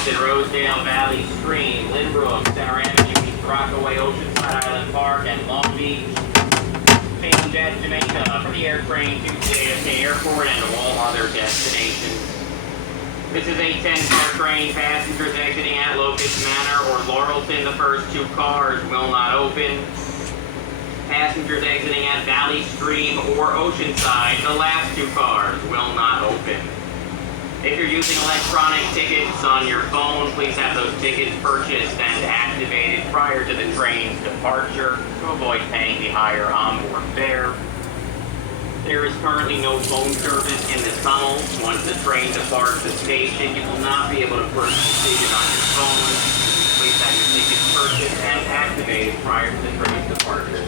Charlton, Rosedale, Valley Stream, Lynbrook, Center Avenue, East Rockaway, Oceanside Island Park, and Long Beach. Change at Jamaica for the air train to JFK Airport and all other destinations. This is a 10-car train. Passengers exiting at Locust Manor or Laurelton, the first 2 cars will not open. Passengers exiting at Valley Stream or Oceanside, the last 2 cars will not open. If you're using electronic tickets on your phone, please have those tickets purchased and activated prior to the train's departure to avoid paying the higher onboard fare. There is currently no phone service in the tunnel. Once the train departs the station, you will not be able to purchase a ticket on your phone. Please have your tickets purchased and activated prior to the train's departure.